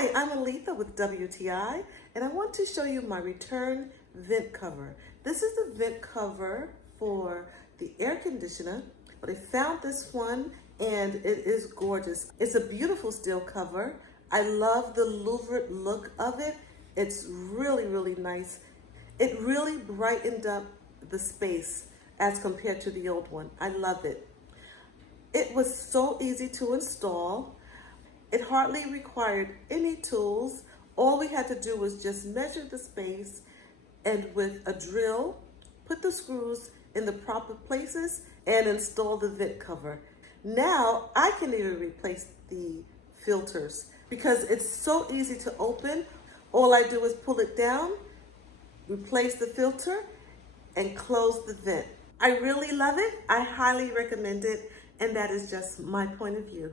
Hi, I'm Aletha with WTI, and I want to show you my return vent cover. This is the vent cover for the air conditioner, but I found this one and it is gorgeous. It's a beautiful steel cover. I love the louvered look of it. It's really, really nice. It really brightened up the space as compared to the old one. I love it. It was so easy to install. It hardly required any tools. All we had to do was just measure the space and with a drill, put the screws in the proper places and install the vent cover. Now I can even replace the filters because it's so easy to open. All I do is pull it down, replace the filter, and close the vent. I really love it. I highly recommend it, and that is just my point of view.